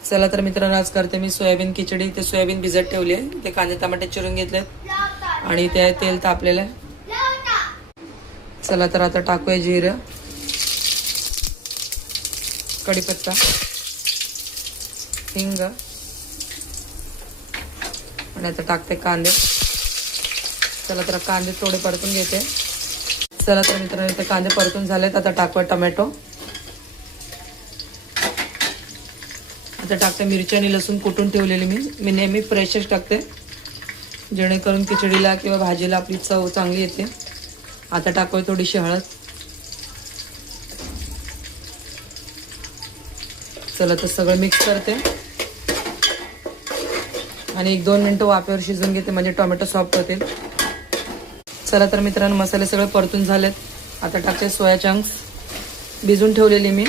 चला तर मित्रांनो, आज करते मी सोयाबीन खिचडी। ते सोयाबीन भिजत ठेवली आहे, ते कांदे टमाटे चिरून घेतलेत आणि ते तेल तापलेलं आहे। चला तर आता टाकूया जिरं, कढीपत्ता, हिंग आणि आता टाकते कांदे। चला तर कांदे थोडे परतून घेते। चला तर मित्रांनो, ते कांदे परतून झालेत, आता टाकूया टोमॅटो। आता टाकते मिरची आणि लसूण कुटून ठेवलेली मी नेहमी फ्रेशच टाकते, जेणेकरून खिचडीला किंवा भाजीला आपली चव चांगली येते। आता टाकूया थोडीशी हळद। चला तर सगळं मिक्स करते आणि 1-2 मिनिटं वाफेवर शिजून घेते, म्हणजे टोमॅटो सॉफ्ट होतील। चला तर मित्रांनो, मसाले सगळे परतून झालेत। आता टाकते सोया चंक्स भिजून ठेवलेली मी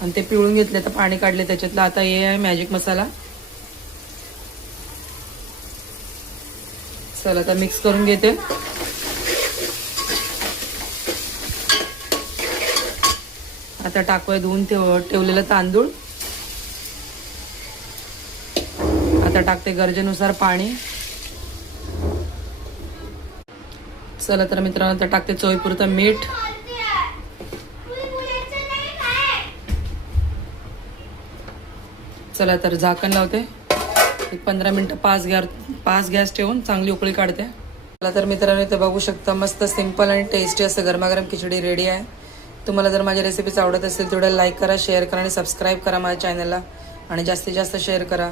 आणि ते पिळून घेतले, तर पाणी काढले त्याच्यातलं। आता हे आहे मॅजिक मसाला। चला आता मिक्स करून घेते। आता टाकूया धुवून ठेवलेलं तांदूळ। आता टाकते गरजेनुसार पाणी। चला तर मित्रांनो, आता टाकते चवीपुरतं मीठ। चला तर झाकण लावते, 15 मिनिटं पाच गॅस ठेवून चांगली उकळी काढते। चला तर मित्रांनो, इथे बघू शकता, मस्त सिंपल आणि टेस्टी असं गरमागरम खिचडी रेडी आहे। तुम्हाला जर माझ्या रेसिपीज आवडत असेल तेवढं लाईक करा, शेअर करा आणि सबस्क्राईब करा माझ्या चॅनलला, आणि जास्तीत जास्त शेअर करा।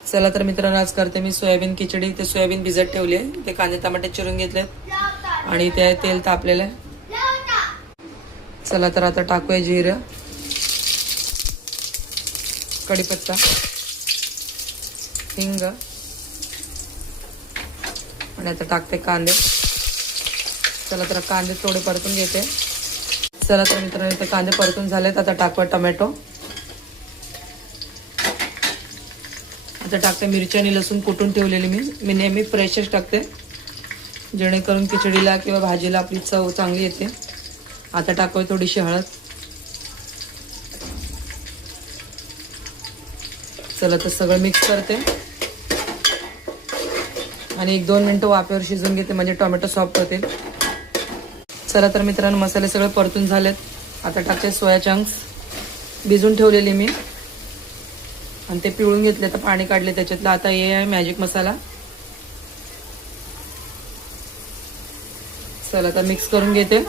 चला तर मित्रांनो, आज करते मी सोयाबीन खिचडी। ते सोयाबीन भिजत ठेवली आहे, ते कांदे टमाटे चिरून घेतलेत आणि ते तेल तापलेलं आहे। चला तर आता टाकूया जिरं, कढीपत्ता, हिंग आणि आता टाकते कांदे। चला तर कांदे थोडे परतून घेते। चला तर मित्रांनो, इथे कांदे परतून झालेत, आता टाकूया टोमॅटो। आता टाकते मिरची आणि लसूण कुटून ठेवलेली मी नेहमी फ्रेशच टाकते, जेणेकरून खिचडीला किंवा भाजीला आपली चव चांगली येते। आता टाकूया थोडीशी हळद। चला तर सगळं मिक्स करते आणि 1-2 मिनिटं वाफेवर शिजून घेते, म्हणजे टोमॅटो सॉफ्ट होतील। चला तर मित्रांनो, मसाले सगळे परतून झालेत। आता टाकते सोया चंक्स भिजून ठेवलेली मी आणि ते पिळून घेतले, तर पाणी काढले त्याच्यातलं। आता हे आहे मॅजिक मसाला। चला आता मिक्स करून घेते।